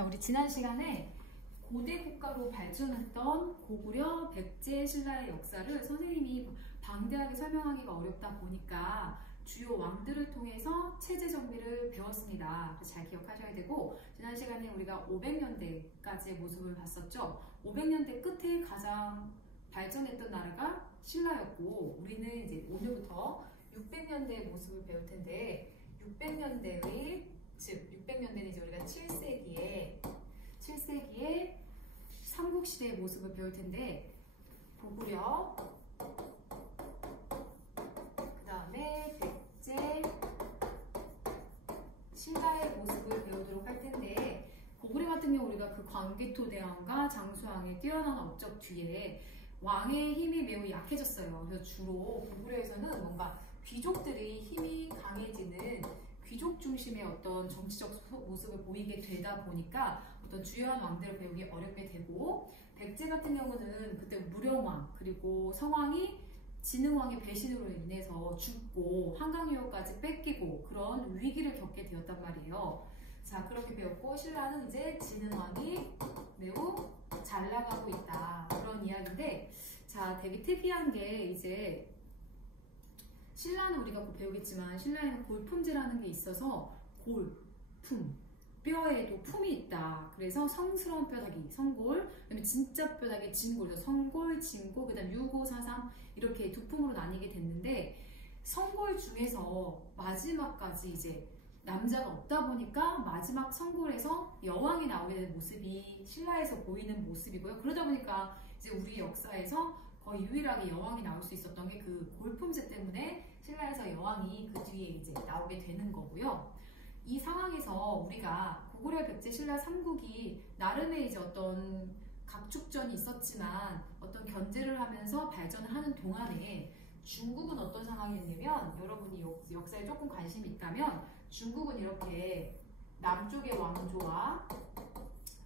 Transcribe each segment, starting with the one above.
자, 우리 지난 시간에 고대 국가로 발전했던 고구려, 백제, 신라의 역사를 선생님이 방대하게 설명하기가 어렵다 보니까 주요 왕들을 통해서 체제 정비를 배웠습니다. 잘 기억하셔야 되고, 지난 시간에 우리가 500년대까지의 모습을 봤었죠. 500년대 끝에 가장 발전했던 나라가 신라였고, 우리는 이제 오늘부터 600년대의 모습을 배울 텐데, 600년대는 이제 우리가 7세기에 삼국시대의 모습을 배울 텐데, 고구려, 그 다음에 백제, 신라의 모습을 배우도록 할 텐데, 고구려 같은 경우 우리가 그 광개토대왕과 장수왕의 뛰어난 업적 뒤에 왕의 힘이 매우 약해졌어요. 그래서 주로 고구려에서는 뭔가 귀족들이 힘이 강해지는 귀족 중심의 어떤 정치적 모습을 보이게 되다 보니까 어떤 주요한 왕들을 배우기 어렵게 되고, 백제 같은 경우는 그때 무령왕 그리고 성왕이 진흥왕의 배신으로 인해서 죽고 한강유역까지 뺏기고 그런 위기를 겪게 되었단 말이에요. 자, 그렇게 배웠고, 신라는 이제 진흥왕이 매우 잘 나가고 있다, 그런 이야기인데, 자, 되게 특이한 게 이제 신라는 우리가 곧 배우겠지만 신라에는 골품제라는 게 있어서 골품, 뼈에도 품이 있다. 그래서 성스러운 뼈다귀, 성골, 그다음에 진짜 뼈다귀, 진골, 그래서 성골, 진골, 그다음 유고, 사삼 이렇게 두 품으로 나뉘게 됐는데, 성골 중에서 마지막까지 이제 남자가 없다 보니까 마지막 성골에서 여왕이 나오게 되는 모습이 신라에서 보이는 모습이고요. 그러다 보니까 이제 우리 역사에서 거의 유일하게 여왕이 나올 수 있었던 게 그 골품제 때문에 신라에서 여왕이 그 뒤에 이제 나오게 되는 거고요. 이 상황에서 우리가 고구려, 백제, 신라 삼국이 나름의 이제 어떤 각축전이 있었지만 어떤 견제를 하면서 발전을 하는 동안에 중국은 어떤 상황이었냐면, 여러분이 역사에 조금 관심이 있다면 중국은 이렇게 남쪽의 왕조와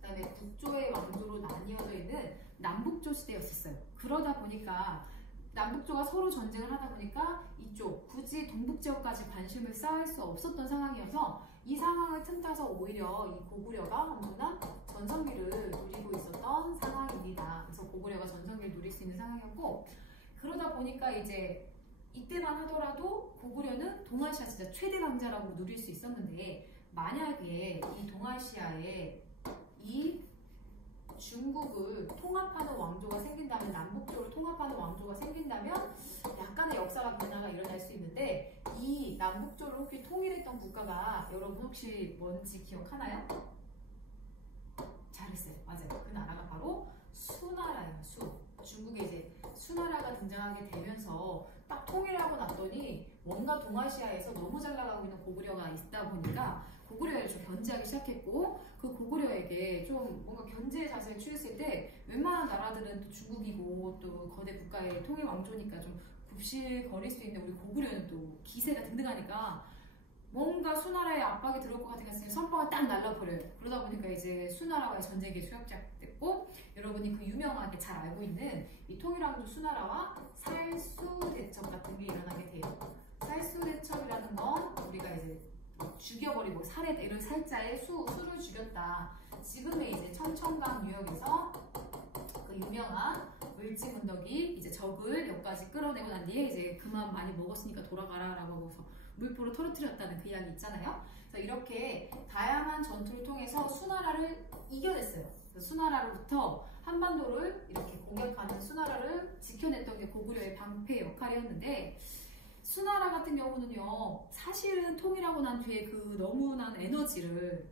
그다음에 북조의 왕조로 나뉘어져 있는 남북조 시대였었어요. 그러다 보니까 남북조가 서로 전쟁을 하다 보니까 이쪽 굳이 동북 지역까지 관심을 쌓을 수 없었던 상황이어서, 이 상황을 틈타서 오히려 이 고구려가 엄청난 전성기를 누리고 있었던 상황입니다. 그래서 고구려가 전성기를 누릴 수 있는 상황이었고, 그러다 보니까 이제 이때만 하더라도 고구려는 동아시아 진짜 최대 강자라고 누릴 수 있었는데, 만약에 이 동아시아에 이 중국을 통합하는 왕조가 생긴다면, 남북조를 통합하는 왕조가 생긴다면 약간의 역사적 변화가 일어날 수 있는데, 이 남북조를 혹시 통일했던 국가가 여러분 혹시 뭔지 기억하나요? 잘했어요. 맞아요. 그 나라가 바로 수나라예요. 중국에 이제 수나라가 등장하게 되면서 딱 통일하고 났더니 뭔가 동아시아에서 너무 잘 나가고 있는 고구려가 있다 보니까 고구려를 좀 견제하기 시작했고, 그 고구려에게 좀 뭔가 견제 자세를 취했을 때 웬만한 나라들은 또 중국이고 또 거대 국가의 통일 왕조니까 좀 굽실거릴 수 있는 우리 고구려는 또 기세가 등등하니까 뭔가 수나라의 압박이 들어올 것 같으니까 선빵을 딱 날려버려요. 그러다 보니까 이제 수나라와의 전쟁이 시작됐고, 여러분이 그 유명하게 잘 알고 있는 이 통일왕조 수나라와 살수대첩 같은 게 일어나게 돼요. 살수대첩이라는 건 우리가 이제 죽여버리고 이런 살자의 수를 죽였다. 지금의 이제 청천강 유역에서 그 유명한 을지문덕이 이제 적을 여기까지 끌어내고 난 뒤에 이제 그만 많이 먹었으니까 돌아가라 라고 하고서 물포를 터뜨렸다는 그 이야기 있잖아요. 그래서 이렇게 다양한 전투를 통해서 수나라를 이겨냈어요. 수나라로부터 한반도를 이렇게 공격하는 수나라를 지켜냈던 게 고구려의 방패 역할이었는데, 수나라 같은 경우는요, 사실은 통일하고 난 뒤에 그 너무난 에너지를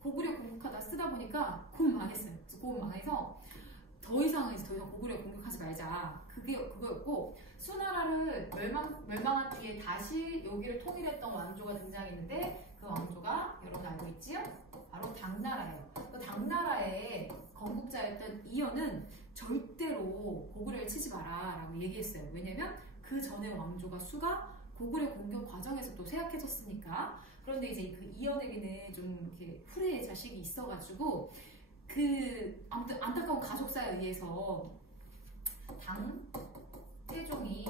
고구려 공격하다 쓰다 보니까 곧 망했어요. 곧 망해서 더 이상 고구려 공격하지 말자, 그거였고, 수나라를 멸망한 뒤에 다시 여기를 통일했던 왕조가 등장했는데, 그 왕조가 여러분 알고 있지요? 바로 당나라예요. 그 당나라의 건국자였던 이연은 절대로 고구려를 치지 마라 라고 얘기했어요. 왜냐면 그 전에 왕조가 수가 고구려 공격 과정에서 또 쇠약해졌으니까. 그런데 이제 그 이연에게는 좀 이렇게 후레의 자식이 있어가지고, 그 아무튼 안타까운 가족사에 의해서 당태종이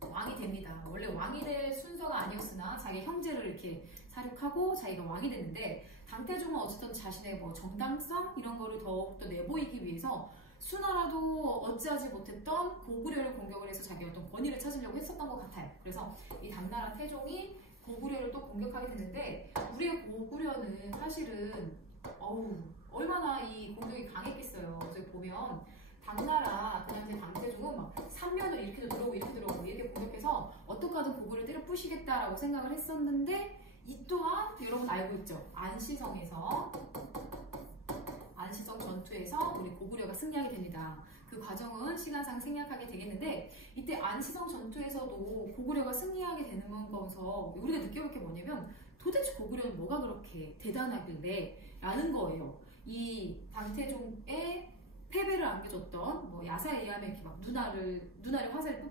왕이 됩니다. 원래 왕이 될 순서가 아니었으나 자기 형제를 이렇게 사륙하고 자기가 왕이 됐는데 당태종은 어쨌든 자신의 뭐 정당성 이런 거를 더욱더 내보이기 위해서 수나라도 어찌하지 못했던 고구려를 공격을 해서 자기 어떤 권위를 찾으려고 했었던 것 같아요. 그래서 이 당나라 태종이 고구려를 또 공격하게 됐는데 우리의 고구려는 사실은 얼마나 이 공격이 강했겠어요. 그래서 보면 당나라 그냥 제 당태종은 막 삼면을 이렇게 들어오고 이렇게 들어오고 이렇게 공격해서 어떻게든 고구려를 때려 부시겠다라고 생각을 했었는데 이 또한 여러분 알고 있죠? 안시성 전투에서 우리 고구려가 승리하게 됩니다. 그 과정은 시간상 생략하게 되겠는데 이때 안시성 전투에서도 고구려가 승리하게 되는 거면서 우리가 느껴볼 게 뭐냐면 도대체 고구려는 뭐가 그렇게 대단하길래 라는 거예요. 이 당태종의 패배를 안겨줬던 뭐 야사에 의하면 이렇게 막 눈알에 화살을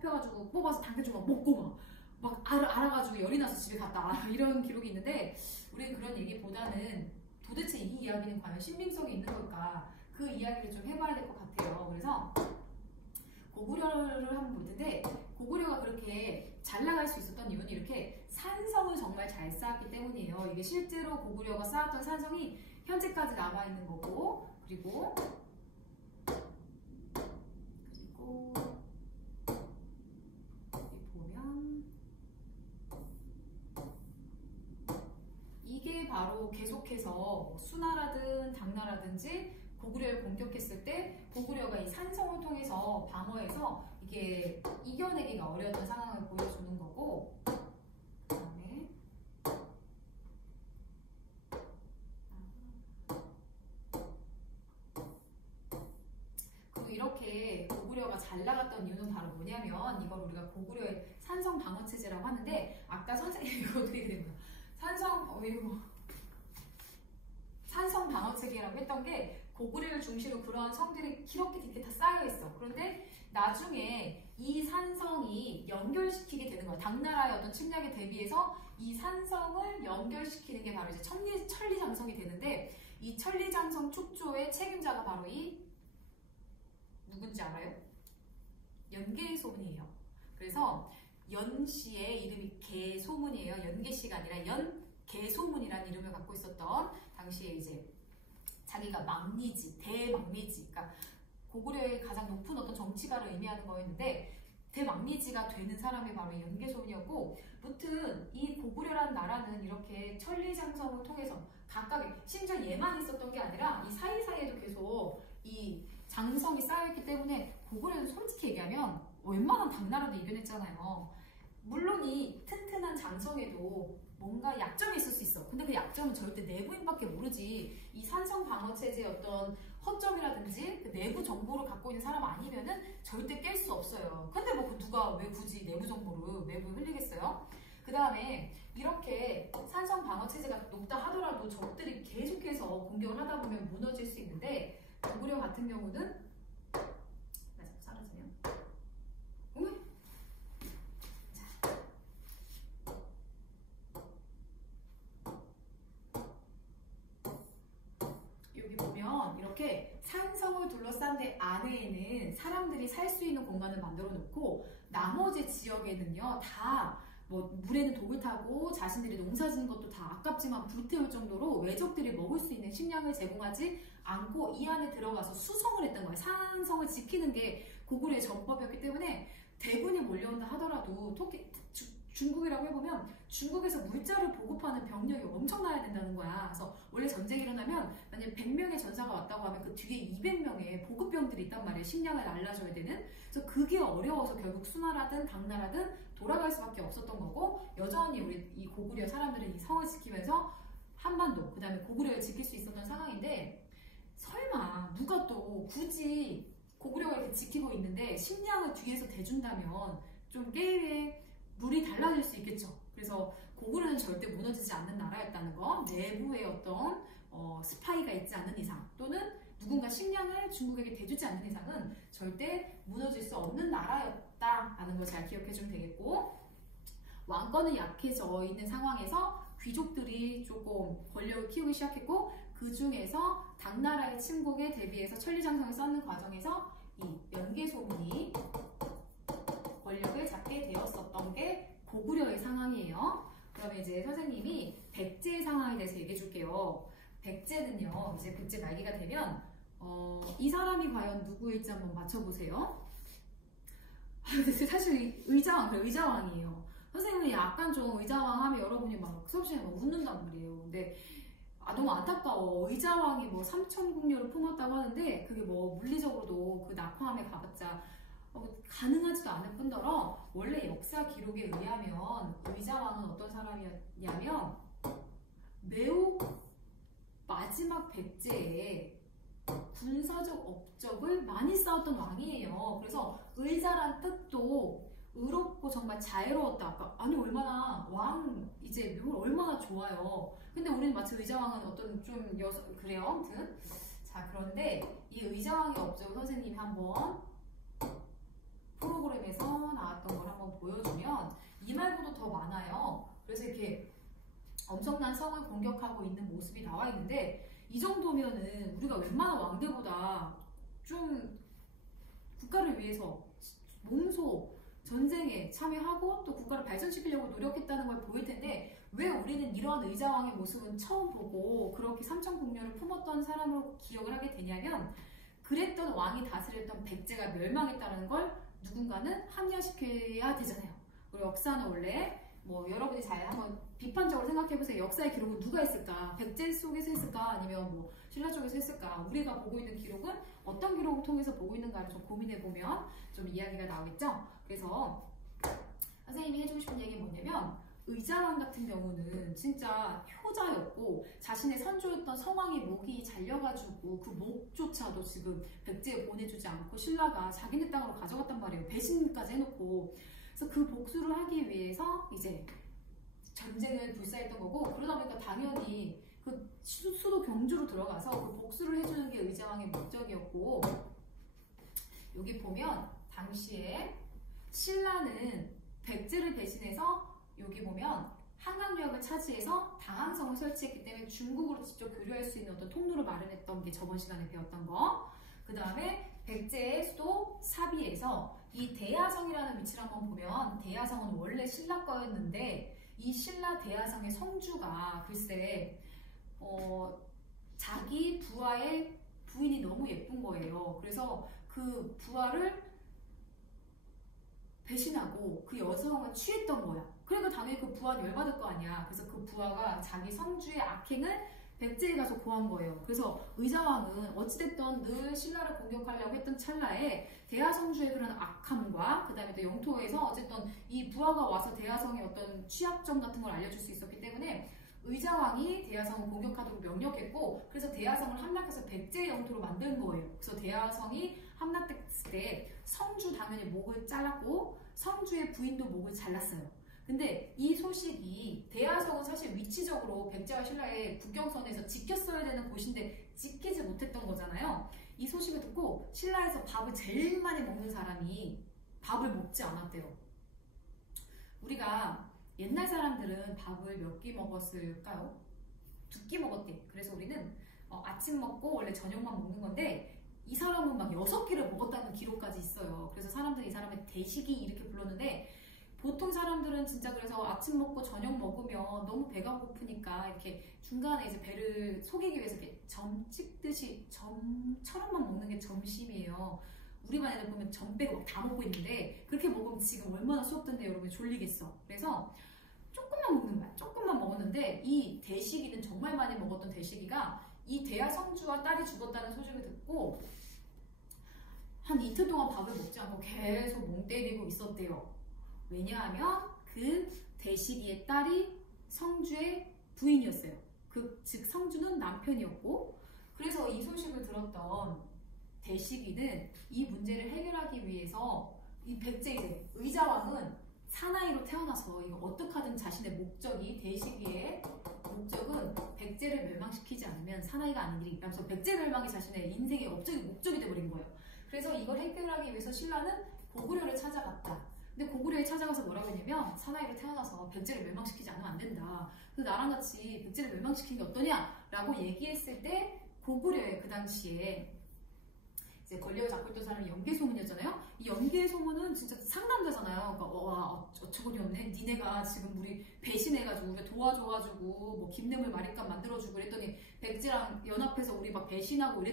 뽑아서 당태종을 먹고 막 알아가지고 열이 나서 집에 갔다 이런 기록이 있는데 우리는 그런 얘기보다는 도대체 이 이야기는 과연 신빙성이 있는 걸까 그 이야기를 좀 해봐야 될 것 같아요. 그래서 고구려를 한번 볼 텐데 고구려가 그렇게 잘 나갈 수 있었던 이유는 이렇게 산성을 정말 잘 쌓았기 때문이에요. 이게 실제로 고구려가 쌓았던 산성이 현재까지 남아있는 거고 그리고 여기 보면 이게 바로 계속해서 수나라든 당나라든지 고구려를 공격했을 때 고구려가 이 산성을 통해서 방어해서 이게 이겨내기가 어려웠던 상황을 보여주는 거고 그다음에 그리고 이렇게 고구려가 잘 나갔던 이유는 바로 뭐냐면 이걸 우리가 고구려의 산성 방어 체제라고 하는데 아까 선생님이 이거 어떻게 된 거야? 산성 방어 체계라고 했던 게 고구려를 중심으로 그러한 성들이 이렇게 다 쌓여 있어. 그런데 나중에 이 산성이 연결시키게 되는 거야. 당나라의 어떤 침략에 대비해서 이 산성을 연결시키는 게 바로 이제 천리장성이 되는데 이 천리장성 축조의 책임자가 바로 이 누군지 알아요? 연개소문이에요. 그래서 연씨의 이름이 개소문이에요. 연개씨가 아니라 연개소문이라는 이름을 갖고 있었던 당시에 이제 자기가 대망리지, 그러니까 고구려의 가장 높은 어떤 정치가를 의미하는 거였는데 대망리지가 되는 사람이 바로 연개소문이었고, 무튼 이 고구려라는 나라는 이렇게 천리장성을 통해서 각각의 심지어 얘만 있었던 게 아니라 이 사이사이에도 계속 이 장성이 쌓여있기 때문에 고구려는 솔직히 얘기하면 웬만한 당나라도 이겨냈잖아요. 물론 이 튼튼한 장성에도 뭔가 약점이 있을 수 있어. 근데 그 약점은 절대 내부인밖에 모르지. 이 산성 방어 체제의 어떤 허점이라든지 그 내부 정보를 갖고 있는 사람 아니면은 절대 깰 수 없어요. 근데 뭐 누가 왜 굳이 내부 정보를 외부에 흘리겠어요? 그 다음에 이렇게 산성 방어 체제가 높다 하더라도 적들이 계속해서 공격을 하다 보면 무너질 수 있는데 고구려 같은 경우는 사라지면 여기 보면 이렇게 산성을 둘러싼 데 안에는 사람들이 살 수 있는 공간을 만들어 놓고 나머지 지역에는요 다 뭐 물에는 독을 타고 자신들이 농사 짓는 것도 다 아깝지만 불태울 정도로 외적들이 먹을 수 있는 식량을 제공하지 않고 이 안에 들어가서 수성을 했던 거예요. 산성을 지키는 게 고구려의 전법이었기 때문에 대군이 몰려온다 하더라도 중국이라고 해보면 중국에서 물자를 보급하는 병력이 엄청나야 된다는 거야. 그래서 원래 전쟁이 일어나면 만약에 100명의 전사가 왔다고 하면 그 뒤에 200명의 보급병들이 있단 말이에요. 식량을 날라줘야 되는. 그래서 그게 어려워서 결국 수나라든 당나라든 돌아갈 수밖에 없었던 거고, 여전히 우리 이 고구려 사람들은 이 성을 지키면서 한반도, 그 다음에 고구려를 지킬 수 있었던 상황인데, 설마 누가 또 굳이 고구려가 이렇게 지키고 있는데 식량을 뒤에서 대준다면 좀 게임의 룰이 달라질 수 있겠죠. 그래서 고구려는 절대 무너지지 않는 나라였다는 거, 내부의 어떤 스파이가 있지 않는 이상, 또는 누군가 식량을 중국에게 대주지 않는 이상은 절대 무너질 수 없는 나라였다라는 걸 잘 기억해주면 되겠고, 왕권은 약해져 있는 상황에서 귀족들이 조금 권력을 키우기 시작했고, 그 중에서 당나라의 침공에 대비해서 천리장성을 쌓는 과정에서 이 연개소문이 권력을 잡게 되었었던 게 고구려의 상황이에요. 그 그러면 이제 선생님이 백제 상황에 대해서 얘기해 줄게요. 백제는요, 이제 백제 말기가 되면, 이 사람이 과연 누구일지 한번 맞춰보세요. 사실 의자왕이에요. 선생님이 약간 좀 의자왕 하면 여러분이 막 수업 시간에 막 웃는단 말이에요. 근데 너무 안타까워. 의자왕이 뭐 삼천궁녀를 품었다고 하는데 그게 뭐 물리적으로도 그 낙화함에 가봤자 가능하지도 않을 뿐더러 원래 역사 기록에 의하면 의자왕은 어떤 사람이었냐면 매우 마지막 백제에 군사적 업적을 많이 쌓았던 왕이에요. 그래서 의자란 뜻도 의롭고 정말 자애로웠다. 아니 얼마나 이제 뭘 얼마나 좋아요. 근데 우리는 마치 의자왕은 어떤 좀 그래요. 아무튼 자, 그런데 이 의자왕의 업적을 선생님이 한번 프로그램에서 나왔던 걸 한번 보여주면 이 말보다 더 많아요. 그래서 이렇게 엄청난 성을 공격하고 있는 모습이 나와 있는데 이 정도면은 우리가 웬만한 왕들보다 좀 국가를 위해서 몸소 전쟁에 참여하고 또 국가를 발전시키려고 노력했다는 걸 보일 텐데 왜 우리는 이러한 의자왕의 모습은 처음 보고 그렇게 삼천궁녀를 품었던 사람으로 기억을 하게 되냐면 그랬던 왕이 다스렸던 백제가 멸망했다는 걸 누군가는 합리화시켜야 되잖아요. 우리 역사는 원래 뭐 여러분이 잘 한번 비판적으로 생각해보세요. 역사의 기록은 누가 했을까? 백제 속에서 했을까? 아니면 뭐 신라 쪽에서 했을까? 우리가 보고 있는 기록은 어떤 기록을 통해서 보고 있는가를 좀 고민해보면 좀 이야기가 나오겠죠? 그래서 선생님이 해주고 싶은 얘기는 뭐냐면 의자왕 같은 경우는 진짜 효자였고 자신의 선조였던 성왕의 목이 잘려가지고 그 목조차도 지금 백제에 보내주지 않고 신라가 자기네 땅으로 가져갔단 말이에요. 배신까지 해놓고. 그래서 그 복수를 하기 위해서 이제 전쟁을 불사했던 거고 그러다 보니까 당연히 그 수도 경주로 들어가서 그 복수를 해주는 게 의자왕의 목적이었고 여기 보면 당시에 신라는 백제를 배신해서 여기 보면 한강역을 차지해서 당항성을 설치했기 때문에 중국으로 직접 교류할 수 있는 어떤 통로를 마련했던 게 저번 시간에 배웠던 거. 그 다음에 백제의 수도 사비에서 이 대야성이라는 위치를 한번 보면 대야성은 원래 신라 거였는데 이 신라 대야성의 성주가 글쎄 자기 부하의 부인이 너무 예쁜 거예요. 그래서 그 부하를 배신하고 그 여성을 취했던 거야. 그러니까 당연히 그 부하는 열받을 거 아니야. 그래서 그 부하가 자기 성주의 악행을 백제에 가서 고한 거예요. 그래서 의자왕은 어찌됐든 늘 신라를 공격하려고 했던 찰나에 대하성주의 그런 악함과 그 다음에 또 영토에서 어쨌든 이 부하가 와서 대하성의 어떤 취약점 같은 걸 알려줄 수 있었기 때문에 의자왕이 대하성을 공격하도록 명령했고 그래서 대하성을 함락해서 백제의 영토로 만든 거예요. 그래서 대하성이 함락됐을 때 성주 당연히 목을 잘랐고 성주의 부인도 목을 잘랐어요. 근데 이 소식이 대하성은 사실 위치적으로 백제와 신라의 국경선에서 지켰어야 되는 곳인데 지키지 못했던 거잖아요. 이 소식을 듣고 신라에서 밥을 제일 많이 먹는 사람이 밥을 먹지 않았대요. 우리가 옛날 사람들은 밥을 몇 끼 먹었을까요? 2끼 먹었대. 그래서 우리는 아침 먹고 원래 저녁만 먹는 건데 이 사람은 막 6끼를 먹었다는 기록까지 있어요. 그래서 사람들이 이 사람을 대식이 이렇게 불렀는데 보통 사람들은 진짜 그래서 아침 먹고 저녁 먹으면 너무 배가 고프니까 이렇게 중간에 이제 배를 속이기 위해서 이렇게 점 찍듯이 점처럼만 먹는 게 점심이에요. 우리 반 애들 보면 점 빼고 막 다 먹고 있는데 그렇게 먹으면 지금 얼마나 수업 듣는데 여러분 졸리겠어. 그래서 조금만 먹는 거야. 조금만 먹었는데 이 대식이는 정말 많이 먹었던 대식이가 이 대하성주와 딸이 죽었다는 소식을 듣고 한 이틀 동안 밥을 먹지 않고 계속 멍 때리고 있었대요. 왜냐하면 그 대식이의 딸이 성주의 부인이었어요. 즉 성주는 남편이었고 그래서 이 소식을 들었던 대식이는 이 문제를 해결하기 위해서 이 백제의 의자왕은 사나이로 태어나서 이거 어떡하든 자신의 목적이 대식이의 목적은 백제를 멸망시키지 않으면 사나이가 아닌 일이 그래서 백제 멸망이 자신의 인생의 목적이 돼버린 거예요. 그래서 이걸 해결하기 위해서 신라는 고구려를 찾아갔다. 근데 고구려에 찾아가서 뭐라고 했냐면 사나이로 태어나서 백제를 멸망시키지 않으면 안 된다. 그래서 나랑 같이 백제를 멸망시키는 게 어떠냐? 라고 얘기했을 때 고구려에 그 당시에 이제 권력을 잡고 있던 사람이 연개소문이었잖아요. 이 연개소문은 진짜 상남자잖아요. 그러니까 와 어처구니 없네. 니네가 지금 우리 배신해가지고 우리 도와줘가지고 뭐 김뇌물 마립감 만들어주고 그랬더니 백제랑 연합해서 우리 막 배신하고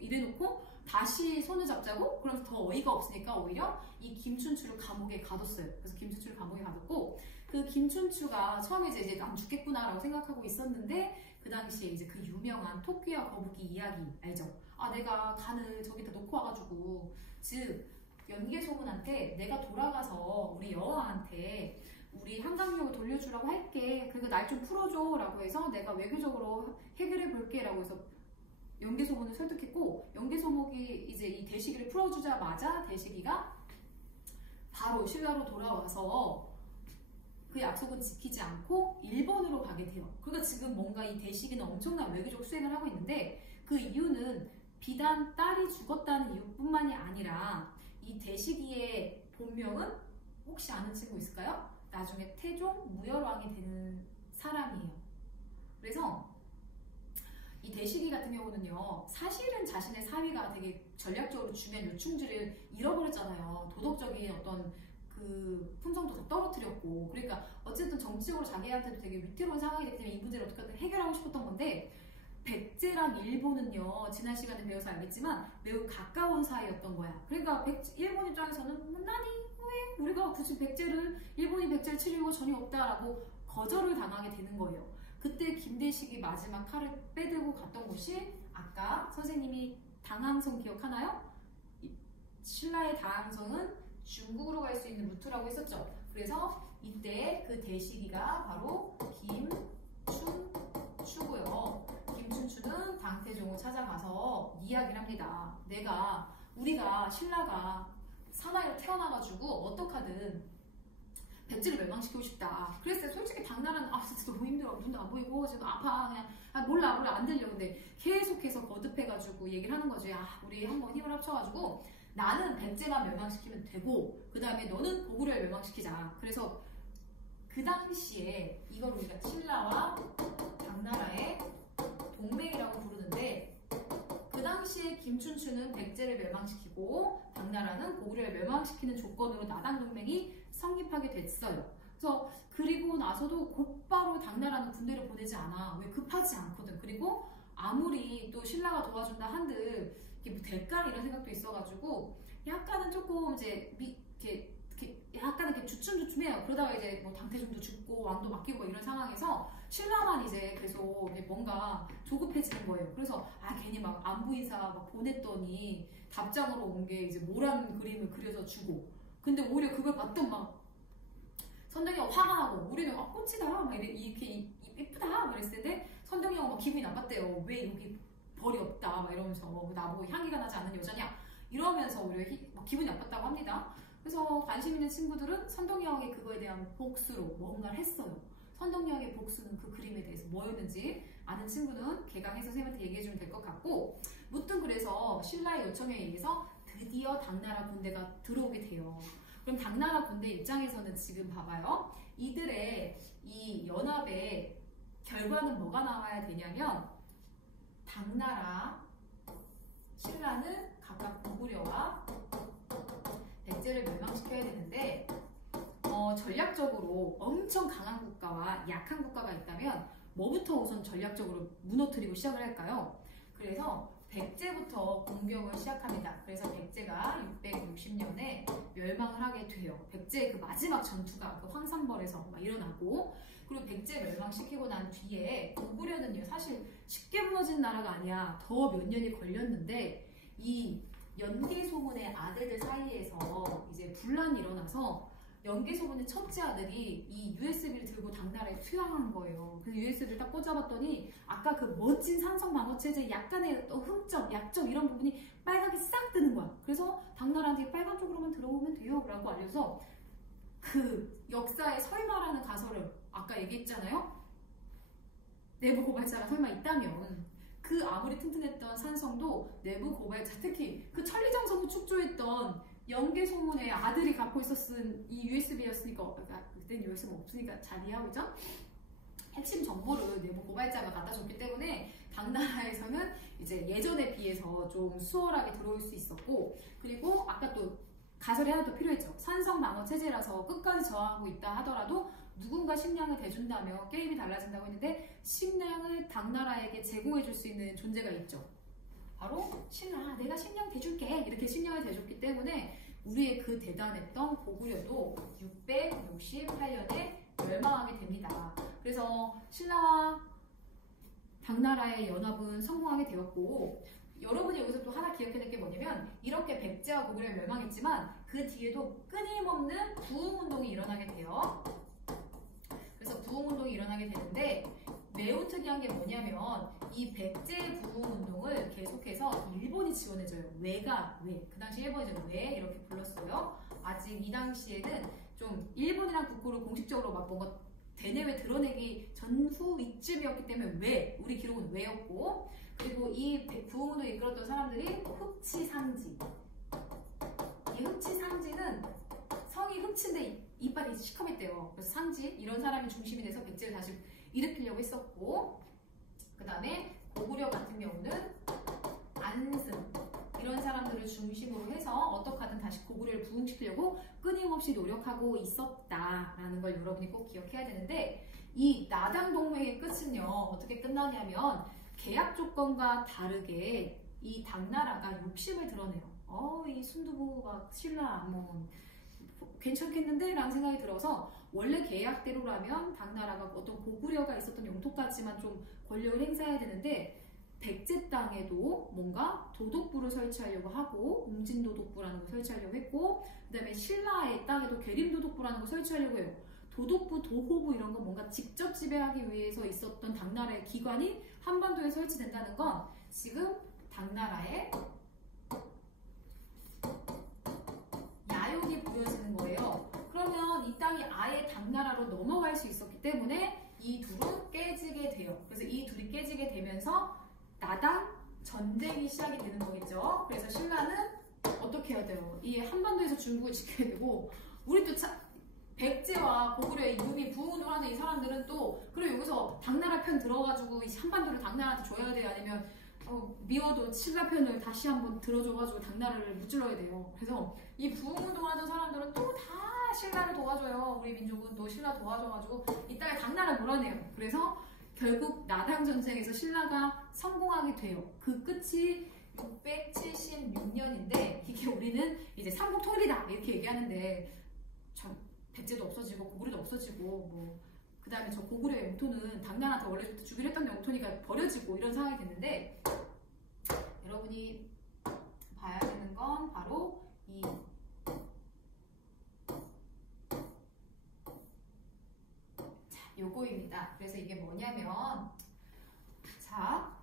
이래놓고 다시 손을 잡자고? 그러면서 더 어이가 없으니까 오히려 이 김춘추를 감옥에 가뒀어요. 그래서 김춘추를 감옥에 가뒀고 그 김춘추가 처음에 이제 난 죽겠구나라고 생각하고 있었는데 그 당시에 이제 그 유명한 토끼와 거북이 이야기 알죠? 아 내가 간을 저기다 놓고 와가지고 즉 연개소문한테 내가 돌아가서 우리 여왕한테 우리 한강역을 돌려주라고 할게. 그러니까 날 좀 풀어줘 라고 해서 내가 외교적으로 해결해 볼게 라고 해서 연개소문을 설득했고 연개소문이 이제 이 대식이를 풀어주자마자 대식이가 바로 신라로 돌아와서 그 약속은 지키지 않고 일본으로 가게 돼요. 그러니까 지금 뭔가 이 대식이는 엄청난 외교적 수행을 하고 있는데 그 이유는 비단 딸이 죽었다는 이유뿐만이 아니라 이 대식이의 본명은 혹시 아는 친구 있을까요? 나중에 태종 무열왕이 되는 사람이에요. 그래서 이 대식이 같은 경우는요 사실은 자신의 사위가 되게 전략적으로 중요한 요충지를 잃어버렸잖아요. 도덕적인 어떤 그 품성도 다 떨어뜨렸고 그러니까 어쨌든 정치적으로 자기한테도 되게 위태로운 상황이기 때문에 이 문제를 어떻게든 해결하고 싶었던 건데 백제랑 일본은요 지난 시간에 배워서 알겠지만 매우 가까운 사이였던 거야. 그러니까 일본 입장에서는 나니 왜 우리가 굳이 일본이 백제를 치를 이유가 전혀 없다라고 거절을 당하게 되는 거예요. 그때 김대식이 마지막 칼을 빼들고 갔던 곳이 아까 선생님이 당항성 기억하나요? 신라의 당항성은 중국으로 갈 수 있는 루트라고 했었죠. 그래서 이때 그 대식이가 바로 김춘추고요. 김춘추는 당태종을 찾아가서 이야기를 합니다. 우리가 신라가 사나이로 태어나가지고 어떡하든 백제를 멸망시키고 싶다. 그랬어요. 솔직히 당나라는 진짜 너무 힘들어. 눈도 안 보이고 지금 아파. 그냥 몰라 안 들려. 근데 계속해서 거듭해가지고 얘기를 하는 거지. 우리 한번 힘을 합쳐가지고 나는 백제만 멸망시키면 되고 그 다음에 너는 고구려를 멸망시키자. 그래서 그 당시에 이걸 우리가 신라와 당나라의 동맹이라고 부르는데 그 당시에 김춘추는 백제를 멸망시키고 당나라는 고구려를 멸망시키는 조건으로 나당동맹이 성립하게 됐어요. 그리고 나서도 곧바로 당나라는 군대를 보내지 않아. 왜 급하지 않거든. 그리고 아무리 또 신라가 도와준다 한들 이게 뭐 될까 이런 생각도 있어가지고 약간은 조금 이제 약간 이렇게 주춤주춤해요. 그러다가 이제 뭐 당태종도 죽고 왕도 맡기고 이런 상황에서 신라만 이제 계속 이제 뭔가 조급해지는 거예요. 그래서 괜히 막 안부인사 막 보냈더니 답장으로 온 게 이제 모란 그림을 그려서 주고 근데 오히려 그걸 봤던 막 선동이가 화가 나고 우리는 꽃이다 막 이렇게 이쁘다 막 이랬을 때 선동이가 막 기분이 나빴대요. 왜 여기 벌이 없다 막 이러면서 나보고 향기가 나지 않는 여자냐 이러면서 오히려 막 기분이 나빴다고 합니다. 그래서 관심 있는 친구들은 선동여왕의 그거에 대한 복수로 뭔가를 했어요. 선동여왕의 복수는 그 그림에 대해서 뭐였는지 아는 친구는 개강해서 선생님한테 얘기해주면 될 것 같고 무튼 그래서 신라의 요청에 의해서 드디어 당나라 군대가 들어오게 돼요. 그럼 당나라 군대 입장에서는 지금 봐봐요. 이들의 이 연합의 결과는 뭐가 나와야 되냐면 당나라, 신라는 각각 고구려와 백제를 멸망시켜야 되는데 전략적으로 엄청 강한 국가와 약한 국가가 있다면 뭐부터 우선 전략적으로 무너뜨리고 시작을 할까요? 그래서 백제부터 공격을 시작합니다. 그래서 백제가 660년에 멸망을 하게 돼요. 백제의 그 마지막 전투가 그 황산벌에서 막 일어나고 그리고 백제 멸망시키고 난 뒤에 고구려는요 사실 쉽게 무너진 나라가 아니야. 더 몇 년이 걸렸는데 이 연개소문의 아들들 사이에서 이제 분란이 일어나서 연개소문의 첫째 아들이 이 USB를 들고 당나라에 투항한 거예요. 그 USB를 딱 꽂아봤더니 아까 그 멋진 산성 방어 체제 약간의 또 흠점, 약점 이런 부분이 빨갛게 싹 뜨는 거야. 그래서 당나라한테 빨간 쪽으로만 들어오면 돼요 라고 알려서 그 역사의 설마라는 가설을 아까 얘기했잖아요. 내부 고발자가 설마 있다면 그 아무리 튼튼했던 산성도 내부 고발자 특히 그 천리장성을 축조했던 연개소문의 아들이 갖고 있었은 이 USB였으니까 그때는 USB가 없으니까 잘 이해하고 있죠? 핵심 정보를 내부 고발자가 갖다 줬기 때문에 당나라에서는 이제 예전에 비해서 좀 수월하게 들어올 수 있었고, 그리고 아까 또 가설이 하나 더 필요했죠. 산성 방어 체제라서 끝까지 저항하고 있다 하더라도 누군가 식량을 대준다면 게임이 달라진다고 했는데, 식량을 당나라에게 제공해 줄 수 있는 존재가 있죠. 바로 신라, 내가 식량 대줄게, 이렇게 식량을 대줬기 때문에 우리의 그 대단했던 고구려도 668년에 멸망하게 됩니다. 그래서 신라와 당나라의 연합은 성공하게 되었고, 여러분이 여기서 또 하나 기억해야 될 게 뭐냐면, 이렇게 백제와 고구려가 멸망했지만 그 뒤에도 끊임없는 부흥운동이 일어나게 돼요. 그래서 부흥운동이 일어나게 되는데, 매우 특이한 게 뭐냐면 이 백제 부흥운동을 계속해서 일본이 지원해줘요. 왜가 왜? 그 당시 일본이 왜 이렇게 불렀어요. 아직 이 당시에는 좀 일본이란 국호를 공식적으로 막 뭔가 대내외 드러내기 전후 이쯤이었기 때문에 왜, 우리 기록은 왜였고, 그리고 이 부흥운동을 이끌었던 사람들이 흡치상지. 이 흡치상지는 성이 흡치인데 이빨이 시커맸대요. 그래서 상지, 이런 사람이 중심이 돼서 백제를 다시 일으키려고 했었고, 그 다음에 고구려 같은 경우는 안승, 이런 사람들을 중심으로 해서 어떻게 하든 다시 고구려를 부흥시키려고 끊임없이 노력하고 있었다라는 걸 여러분이 꼭 기억해야 되는데, 이 나당 동맹의 끝은요 어떻게 끝나냐면, 계약 조건과 다르게 이 당나라가 욕심을 드러내요. 이 순두부가 신라 뭐 괜찮겠는데? 라는 생각이 들어서, 원래 계약대로라면 당나라가 어떤 고구려가 있었던 영토까지만 좀 권력을 행사해야 되는데, 백제 땅에도 뭔가 도독부를 설치하려고 하고, 웅진도독부라는 걸 설치하려고 했고, 그 다음에 신라의 땅에도 계림도독부라는 걸 설치하려고 해요. 도독부, 도호부 이런 거 뭔가 직접 지배하기 위해서 있었던 당나라의 기관이 한반도에 설치된다는 건 지금 당나라의 야욕이 보여지는 거예요. 그러면 이 땅이 아예 당나라로 넘어갈 수 있었기 때문에 이 둘은 깨지게 돼요. 그래서 이 둘이 깨지게 되면서 나당 전쟁이 시작이 되는 거겠죠. 그래서 신라는 어떻게 해야 돼요? 이 한반도에서 중국을 지켜야 되고, 우리 또 백제와 고구려의 이미 부흥을 하는 이 사람들은 또, 그리고 여기서 당나라 편 들어가지고 이 한반도를 당나라한테 줘야 돼요? 아니면 미워도 신라 편을 다시 한번 들어줘가지고 당나라를 무찔러야 돼요? 그래서 이 부흥운동 하는 사람들은 또 다 신라를 도와줘요. 우리 민족은 또 신라 도와줘가지고 이 땅에 당나라를 몰아내요. 그래서 결국 나당 전쟁에서 신라가 성공하게 돼요. 그 끝이 676년인데, 이게 우리는 이제 삼국 통일이다 이렇게 얘기하는데, 참 백제도 없어지고 고구려도 없어지고, 뭐 그 다음에 저 고구려의 영토는 당나라한테 원래 주기로 했던 영토니까 버려지고 이런 상황이 됐는데, 여러분이 봐야 되는 건 바로 이 요거입니다. 그래서 이게 뭐냐면, 자,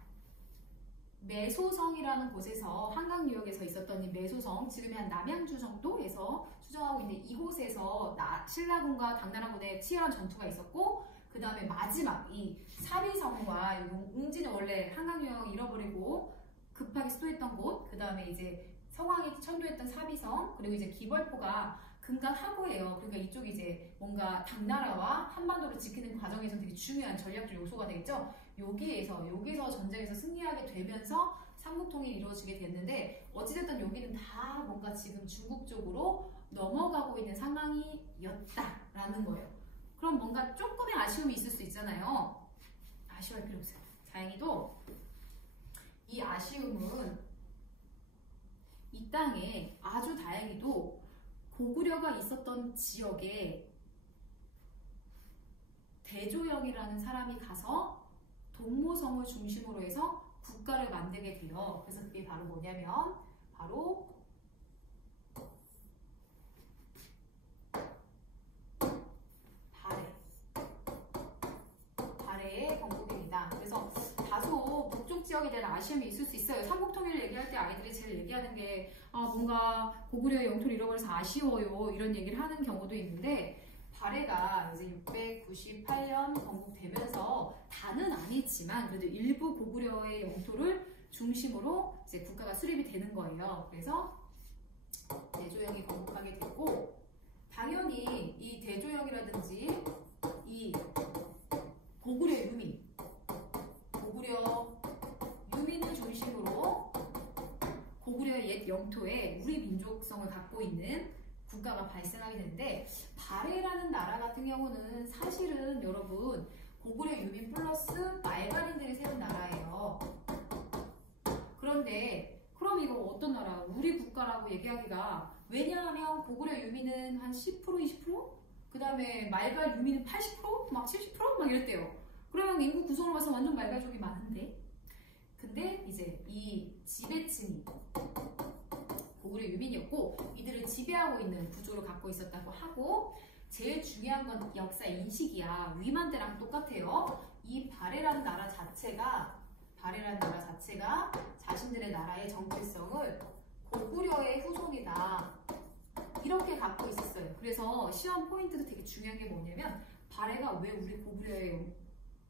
매소성이라는 곳에서, 한강유역에서 있었던 이 매소성, 지금의 한 남양주 정도에서 추정하고 있는 이곳에서 신라군과 당나라군의 치열한 전투가 있었고, 그 다음에 마지막 이 사비성과 웅진은 원래 한강유역 잃어버리고 급하게 수도했던 곳, 그 다음에 이제 성왕이 천도했던 사비성, 그리고 이제 기벌포가 금강하고예요. 그러니까 이쪽이 이제 뭔가 당나라와 한반도를 지키는 과정에서 되게 중요한 전략적 요소가 되겠죠. 여기서 전쟁에서 승리하게 되면서 삼국통일이 이루어지게 됐는데, 어찌됐든 여기는 다 뭔가 지금 중국 쪽으로 넘어가고 있는 상황이었다라는 거예요. 그럼 뭔가 조금의 아쉬움이 있을 수 있잖아요. 아쉬워할 필요 없어요. 다행히도 이 아쉬움은 이 땅에 아주 다행히도 고구려가 있었던 지역에 대조영이라는 사람이 가서 동모성을 중심으로 해서 국가를 만들게 돼요. 그래서 그게 바로 뭐냐면, 바로 발해의 건국입니다. 그래서 다소 북쪽 지역에 대한 아쉬움이 있을 수 있어요. 삼국통일 얘기할 때 아이들이 제일 얘기하는 게, 뭔가 고구려의 영토를 잃어버려서 아쉬워요, 이런 얘기를 하는 경우도 있는데, 발해가 이제 698년 건국되면서 다는 아니지만 그래도 일부 고구려의 영토를 중심으로 이제 국가가 수립이 되는 거예요. 그래서 대조영이 건국하게 되고, 당연히 이 대조영이라든지 이 고구려 유민, 고구려 유민을 중심으로 고구려의 옛 영토에 우리 민족성을 갖고 있는 국가가 발생하게 되는데, 발해라는 나라 같은 경우는 사실은 여러분 고구려 유민 플러스 말갈인들이 세운 나라예요. 그런데 그럼 이거 어떤 나라? 우리 국가라고 얘기하기가, 왜냐하면 고구려 유민은 한 10%, 20%? 그 다음에 말갈 유민은 80%? 막 70%? 막 이랬대요. 그러면 인구 구성을 봐서 완전 말갈족이 많은데, 근데 이제 이 지배층이 고구려 유민이었고, 이들을 지배하고 있는 구조를 갖고 있었다고 하고, 제일 중요한 건 역사 인식이야. 위만 때랑 똑같아요. 이 발해라는 나라 자체가 자신들의 나라의 정체성을 고구려의 후손이다, 이렇게 갖고 있었어요. 그래서 시험 포인트도 되게 중요한 게 뭐냐면, 발해가 왜 우리 고구려의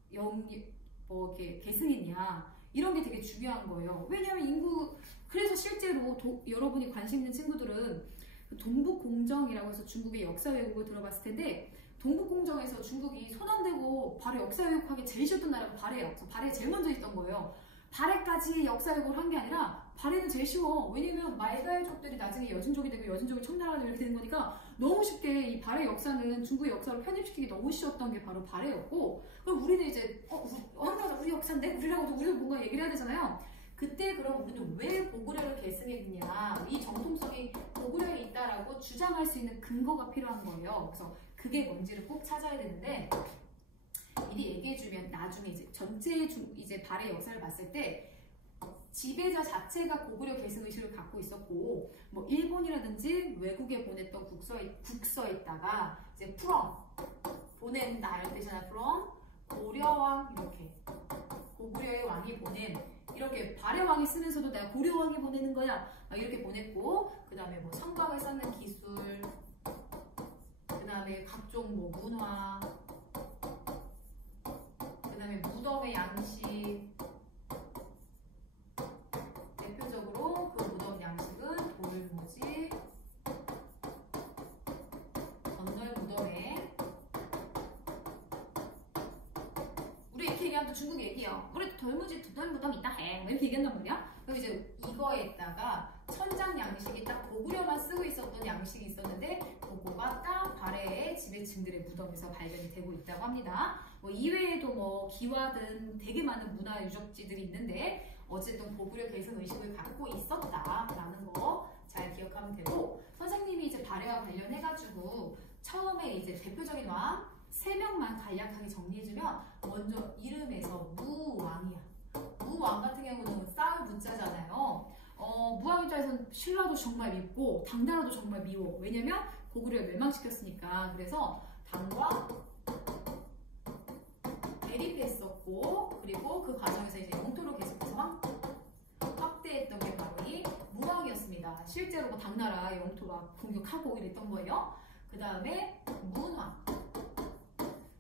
이렇게 계승했냐, 이런 게 되게 중요한 거예요. 왜냐하면 그래서 실제로 여러분이 관심 있는 친구들은 동북공정이라고 해서 중국의 역사 왜곡을 들어봤을 텐데, 동북공정에서 중국이 손 안 대고 발해 역사 왜곡하기 제일 쉬웠던 나라가 발해예요. 그래서 발해 제일 먼저 있던 거예요. 발해까지 역사 왜곡을 한 게 아니라 발해는 제일 쉬워. 왜냐면 말갈족들이 나중에 여진족이 되고 여진족이 청나라가 되고 이렇게 되는 거니까 너무 쉽게 이 발해 역사는 중국의 역사로 편입시키기 너무 쉬웠던 게 바로 발해였고, 그럼 우리는 이제 우리 역사인데? 우리도 뭔가 얘기를 해야 되잖아요. 그때 그럼 우리는 왜 고구려를 계승했느냐, 이 정통성이 고구려에 있다라고 주장할 수 있는 근거가 필요한 거예요. 그래서 그게 뭔지를 꼭 찾아야 되는데, 미리 얘기해주면 나중에 이제 전체 이제 발해 역사를 봤을 때 지배자 자체가 고구려 계승 의식을 갖고 있었고, 뭐 일본이라든지 외국에 보냈던 국서에다가 이제 보낸다 이런 뜻이잖아. 고려왕, 이렇게 고구려의 왕이 보낸, 이렇게 발해 왕이 쓰면서도 내가 고려 왕이 보내는 거야 이렇게 보냈고, 그 다음에 뭐 성곽을 쌓는 기술, 그 다음에 각종 뭐 문화, 그 다음에 무덤의 양식, 대표적으로 그 무덤 양식은 전널 무덤에, 우리 이렇게 얘기하면 또 중국 얘기해요. 우리 돌무덤 있다 해, 이렇게 얘기한단 말이야. 그리고 이제 이거에다가 천장 양식이 딱 고구려만 쓰고 있었던 양식이 있었는데, 그거가 딱 발해의 지배층들의 무덤에서 발견이 되고 있다고 합니다. 뭐 이외에도 뭐 기와든 되게 많은 문화 유적지들이 있는데, 어쨌든 고구려 계승 의식을 갖고 있었다라는 거 잘 기억하면 되고, 선생님이 이제 발해와 관련해가지고 처음에 이제 대표적인 왕 3명만 간략하게 정리해주면, 먼저 이름에서 무왕이야. 무왕 같은 경우는 쌍을 무자잖아요. 무왕 입장에서는 신라도 정말 밉고 당나라도 정말 미워. 왜냐면 고구려를 멸망시켰으니까. 그래서 당과 대립했었고, 그리고 그 과정에서 이제 영토를 계속해서 확대했던 게 바로 이 무왕이었습니다. 실제로 뭐 당나라 영토 막 공격하고 이랬던 거예요. 그 다음에 문왕.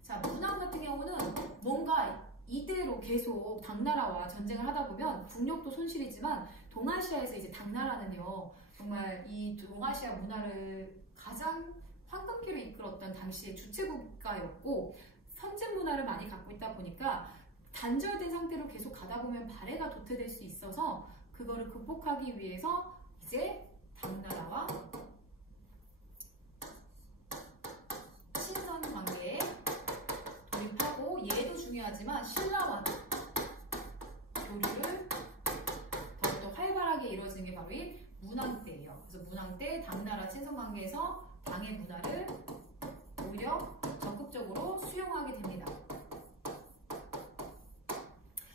자, 문왕 같은 경우는 뭔가 이대로 계속 당나라와 전쟁을 하다 보면 국력도 손실이지만, 동아시아에서 이제 당나라는요, 정말 이 동아시아 문화를 가장 황금기로 이끌었던 당시의 주체국가였고, 선진 문화를 많이 갖고 있다 보니까 단절된 상태로 계속 가다 보면 발해가 도태될 수 있어서, 그거를 극복하기 위해서 이제 당나라와 친선 관계에 돌입하고, 얘도 중요하지만 신라와 교류를 더욱더 활발하게 이루어지는 게 바로 이 문왕 때예요. 그래서 문왕 때 당나라 친선 관계에서 당의 문화를 오히려 적극적으로 수용하게 됩니다.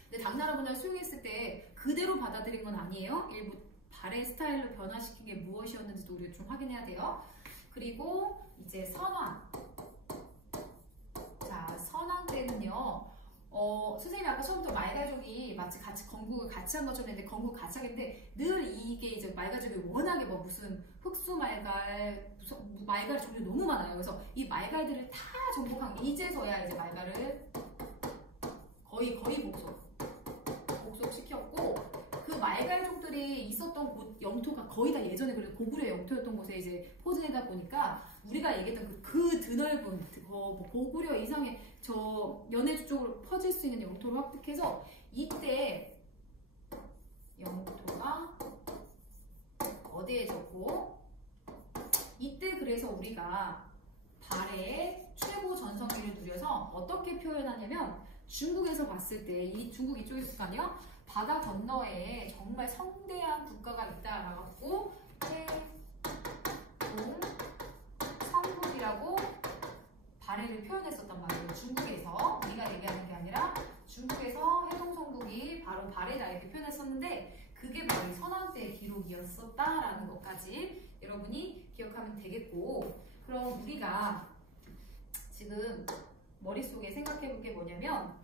근데 당나라 문화를 수용했을 때 그대로 받아들인 건 아니에요. 일부 발해 스타일로 변화시킨 게 무엇이었는지도 우리가 좀 확인해야 돼요. 그리고 이제 선왕. 자, 선왕 때는요, 선생님이 아까 처음부터 말갈족이 마치 같이 건국을 같이 한 것처럼 했는데, 건국 같이 하겠는데, 늘 이게 이제 말갈족이 워낙에 뭐 무슨 흑수 말갈, 말갈 종류 너무 많아요. 그래서 이 말갈들을 다 정복한, 이제서야 이제 말갈을 거의 복속시켰고, 그 말갈족들이 있었던 곳 영토가 거의 다 예전에 그래도 고구려 영토였던 곳에 이제 포진하다 보니까 우리가 얘기했던 그 드넓은 고구려 이상의 저 연해주 쪽으로 퍼질 수 있는 영토를 획득해서 이때 영토가 거대해졌고 이때 그래서 우리가 발해의 최고 전성기를 누려서 어떻게 표현하냐면 중국에서 봤을 때 이 중국 이쪽에 있을 거 아니에요? 바다 건너에 정말 성대한 국가가 있다라고 해동성국이라고 발해를 표현했었단 말이에요. 중국에서 우리가 얘기하는 게 아니라 중국에서 해동성국이 바로 발해다 이렇게 표현했었는데 그게 바로 선왕때의 기록이었었다라는 것까지 여러분이 기억하면 되겠고 그럼 우리가 지금 머릿속에 생각해 볼 게 뭐냐면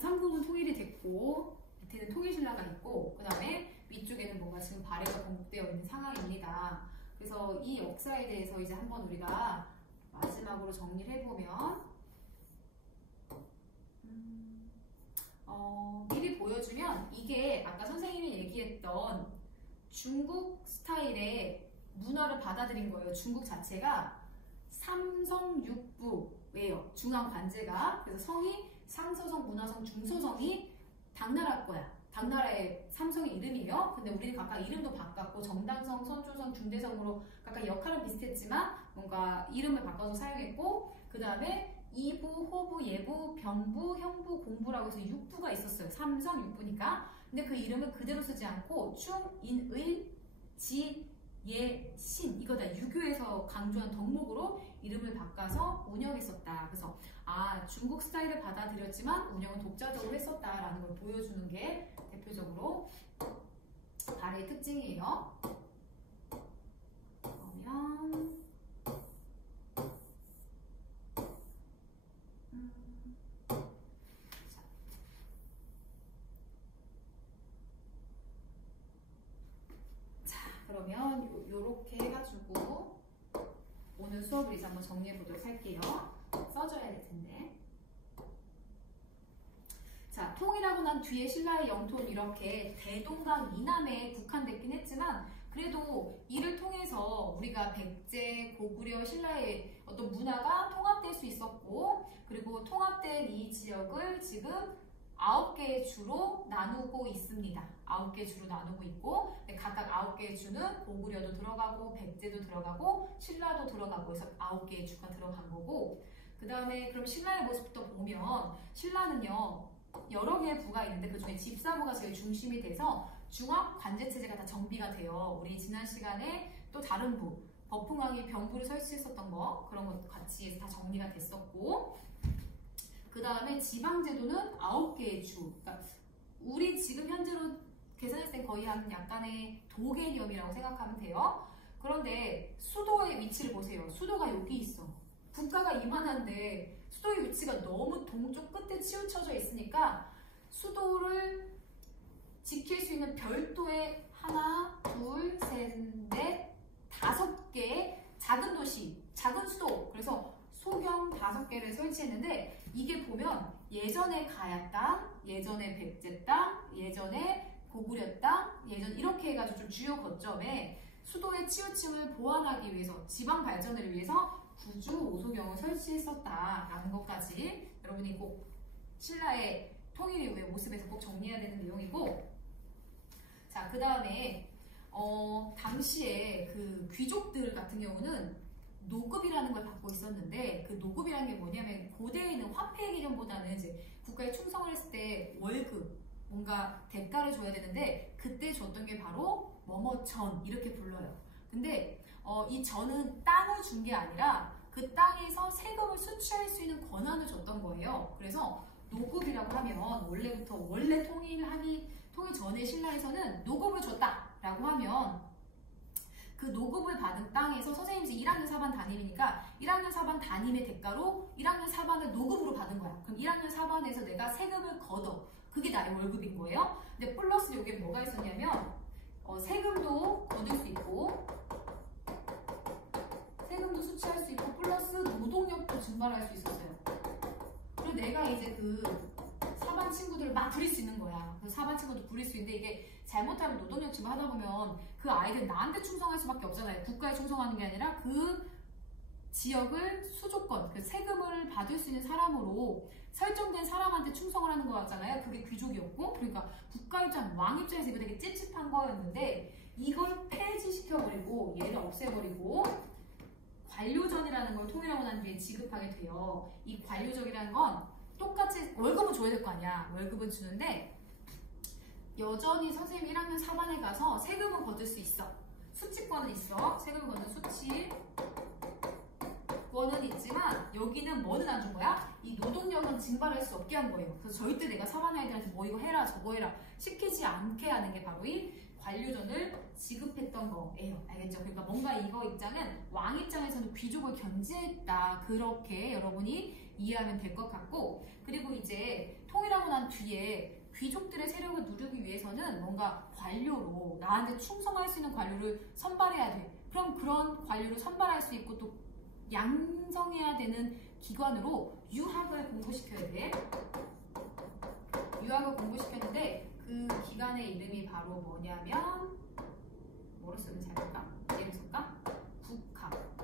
삼국은 통일이 됐고 밑에는 통일신라가 있고 그 다음에 위쪽에는 뭔가 지금 발해가 건국되어 있는 상황입니다. 그래서 이 역사에 대해서 이제 한번 우리가 마지막으로 정리를 해보면 미리 보여주면 이게 아까 선생님이 얘기했던 중국 스타일의 문화를 받아들인 거예요. 중국 자체가 삼성육부예요. 중앙 관제가. 그래서 성이 상서성, 문화성, 중서성이 당나라 거야. 당나라의 삼성의 이름이에요. 근데 우리는 각각 이름도 바꿨고 정단성, 선조성, 중대성으로 각각 역할은 비슷했지만 뭔가 이름을 바꿔서 사용했고 그 다음에 이부, 호부, 예부, 병부, 형부, 공부라고 해서 육부가 있었어요. 삼성, 육부니까. 근데 그 이름은 그대로 쓰지 않고 충, 인, 의, 지, 예, 신 이거 다 유교에서 강조한 덕목으로 이름을 바꿔서 운영했었다. 그래서 중국 스타일을 받아들였지만 운영은 독자적으로 했었다라는 걸 보여주는 게 대표적으로 발해의 특징이에요. 그러면 그러면 요렇게 해가지고 오늘 수업을 이제 한번 정리해 보도록 할게요. 써줘야 될 텐데. 자, 통일하고 난 뒤에 신라의 영토는 이렇게 대동강 이남에 국한됐긴 했지만 그래도 이를 통해서 우리가 백제, 고구려, 신라의 어떤 문화가 통합될 수 있었고 그리고 통합된 이 지역을 지금 9개의 주로 나누고 있습니다. 9개의 주로 나누고 있고 각각 9개의 주는 고구려도 들어가고 백제도 들어가고 신라도 들어가고 해서 9개의 주가 들어간 거고 그 다음에 그럼 신라의 모습부터 보면 신라는요 여러 개의 부가 있는데 그 중에 집사부가 제일 중심이 돼서 중앙 관제체제가 다 정비가 돼요. 우리 지난 시간에 또 다른 부 법흥왕이 병부를 설치했었던 거 그런 것 같이 다 정리가 됐었고 그 다음에 지방제도는 9개의 주. 그러니까 우리 지금 현재로 계산했을 땐 거의 한 약간의 도 개념이라고 생각하면 돼요. 그런데 수도의 위치를 보세요. 수도가 여기 있어. 국가가 이만한데 수도의 위치가 너무 동쪽 끝에 치우쳐져 있으니까 수도를 지킬 수 있는 별도의 하나, 둘, 셋, 넷, 5개의 작은 도시, 작은 수도. 그래서 소경 5개를 설치했는데 이게 보면 예전에 가야 땅, 예전에 백제 땅, 예전에 고구려 땅, 예전 이렇게 해가지고 좀 주요 거점에 수도의 치우침을 보완하기 위해서 지방 발전을 위해서 구주 5소경을 설치했었다라는 것까지 여러분이 꼭 신라의 통일 이후의 모습에서 꼭 정리해야 되는 내용이고 자, 그 다음에 당시에 그 귀족들 같은 경우는 노급이라는 걸 받고 있었는데 그 노급이라는 게 뭐냐면 고대에는 화폐 개념보다는 이제 국가에 충성을 했을 때 월급 뭔가 대가를 줘야 되는데 그때 줬던 게 바로 뭐뭐전 이렇게 불러요. 근데 이 전은 땅을 준 게 아니라 그 땅에서 세금을 수취할 수 있는 권한을 줬던 거예요. 그래서 노급이라고 하면 원래 통일 전에 신라에서는 노급을 줬다라고 하면 그 노급을 받은 땅에서 선생님이 이제 1학년 4반 담임이니까 1학년 4반 담임의 대가로 1학년 4반을 노급으로 받은 거야. 그럼 1학년 4반에서 내가 세금을 걷어. 그게 나의 월급인 거예요. 근데 플러스 여기에 뭐가 있었냐면 세금도 거둘 수 있고 세금도 수취할 수 있고 플러스 노동력도 증발할 수 있었어요. 그리고 내가 이제 그 사반 친구들을 막 부릴 수 있는 거야. 그래서 사반 친구도 부릴 수 있는데 이게 잘못하면 노동력 집하다 보면 그 아이들 나한테 충성할 수밖에 없잖아요. 국가에 충성하는 게 아니라 그 지역을 수조권, 그 세금을 받을 수 있는 사람으로 설정된 사람한테 충성을 하는 거였잖아요. 그게 귀족이었고, 그러니까 국가 입장, 왕 입장에서 이거 되게 찝찝한 거였는데 이걸 폐지시켜버리고 얘를 없애버리고 관료전이라는 걸 통일하고 난 뒤에 지급하게 돼요. 이 관료적이라는 건 똑같이 월급은 줘야 될 거 아니야. 월급은 주는데 여전히 선생님 1학년 4반에 가서 세금은 거둘 수 있어. 수치권은 있어. 세금을 거둔 수치권은 있지만 여기는 뭐는 안 준 거야? 이 노동력은 증발할 수 없게 한 거예요. 그래서 절대 내가 4반 아이들한테 뭐 이거 해라 저거 해라 시키지 않게 하는 게 바로 이 관료전을 지급했던 거예요. 알겠죠? 그러니까 뭔가 이거 입장은 왕 입장에서는 귀족을 견제했다. 그렇게 여러분이 이해하면 될 것 같고, 그리고 이제 통일하고 난 뒤에 귀족들의 세력을 누르기 위해서는 뭔가 관료로 나한테 충성할 수 있는 관료를 선발해야 돼. 그럼 그런 관료를 선발할 수 있고 또 양성해야 되는 기관으로 유학을 공부시켜야 돼. 유학을 공부시켰는데 그 기관의 이름이 바로 뭐냐면 뭐로 쓰면 잘 볼까? 예를 쓸까? 국학.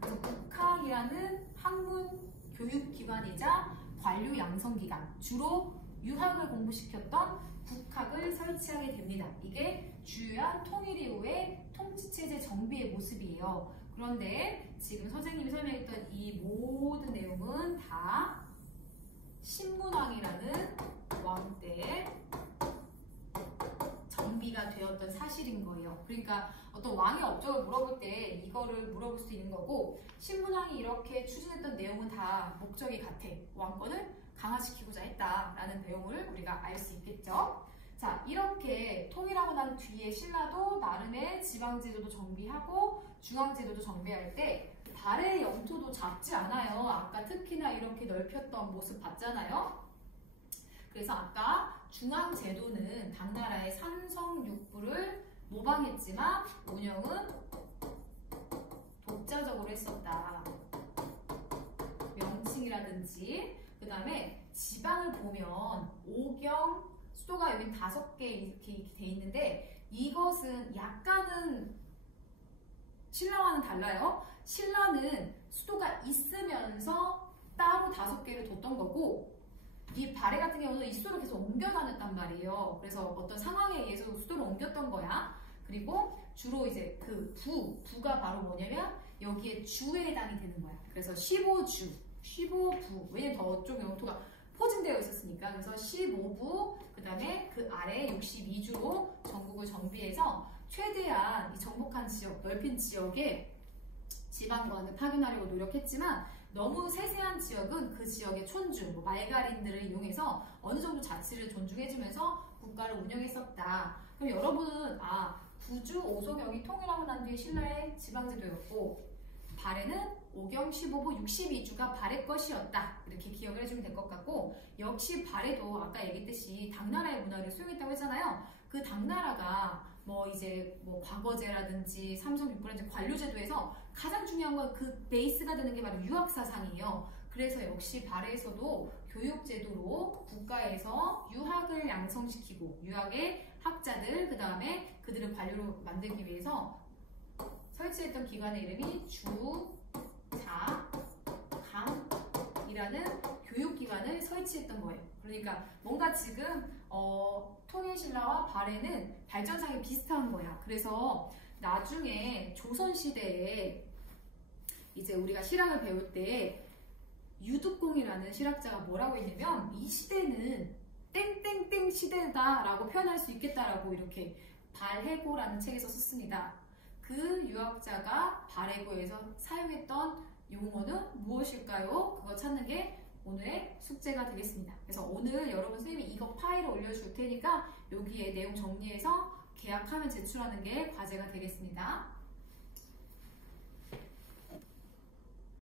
그래서 국학이라는 학문 교육기관이자 관료 양성기관, 주로 유학을 공부시켰던 국학을 설치하게 됩니다. 이게 주요한 통일 이후의 통치체제 정비의 모습이에요. 그런데 지금 선생님이 설명했던 이 모든 내용은 다 신문왕이라는 왕 때 정비가 되었던 사실인 거예요. 그러니까 어떤 왕의 업적을 물어볼 때 이거를 물어볼 수 있는 거고, 신문왕이 이렇게 추진했던 내용은 다 목적이 같아. 왕권을 강화시키고자 했다라는 내용을 우리가 알 수 있겠죠. 자, 이렇게 통일하고 난 뒤에 신라도 나름의 지방제도도 정비하고 중앙제도도 정비할 때 발의 영토도 작지 않아요. 아까 특히나 이렇게 넓혔던 모습 봤잖아요. 그래서 아까 중앙제도는 당나라의 삼성육부를 모방했지만 운영은 독자적으로 했었다. 명칭이라든지 그 다음에 지방을 보면 오경, 수도가 여기 5개 이렇게 돼 있는데 이것은 약간은 신라와는 달라요. 신라는 수도가 있으면서 따로 5개를 뒀던 거고, 이 발해 같은 경우는 이 수도를 계속 옮겨 다녔단 말이에요. 그래서 어떤 상황에 의해서 수도를 옮겼던 거야. 그리고 주로 이제 그 부가 바로 뭐냐면 여기에 주에 해당이 되는 거야. 그래서 15주, 15부. 왜냐면 저쪽 영토가 포진되어 있었으니까. 그래서 15부, 그 다음에 그 아래 62주로 전국을 정비해서 최대한 이 정복한 지역, 넓힌 지역에 지방관을 파견하려고 노력했지만 너무 세세한 지역은 그 지역의 촌주, 말가린들을 이용해서 어느 정도 자치를 존중해주면서 국가를 운영했었다. 그럼 여러분은 부주, 오소경이 통일하고 난 뒤에 신라의 지방제도였고 발해는 오경, 15부, 62주가 발해 것이었다. 이렇게 기억을 해주면 될 것 같고, 역시 발해도 아까 얘기했듯이 당나라의 문화를 수용했다고 했잖아요. 그 당나라가 이제 과거제라든지 삼성육부라든지 관료제도에서 가장 중요한 건 그 베이스가 되는 게 바로 유학사상이에요. 그래서 역시 발해에서도 교육제도로 국가에서 유학을 양성시키고 유학의 학자들, 그 다음에 그들을 관료로 만들기 위해서 설치했던 기관의 이름이 주자감이라는 교육기관을 설치했던 거예요. 그러니까 뭔가 지금 통일신라와 발해는 발전상이 비슷한 거야. 그래서 나중에 조선시대에 이제 우리가 실학을 배울 때 유득공이라는 실학자가 뭐라고 했냐면 이 시대는 땡땡땡 시대다라고 표현할 수 있겠다라고 이렇게 발해고라는 책에서 썼습니다. 그 유학자가 발해고에서 사용했던 용어는 무엇일까요? 그거 찾는 게 오늘의 숙제가 되겠습니다. 그래서 오늘 여러분 선생님이 이거 파일을 올려줄 테니까 여기에 내용 정리해서 계약하면 제출하는 게 과제가 되겠습니다.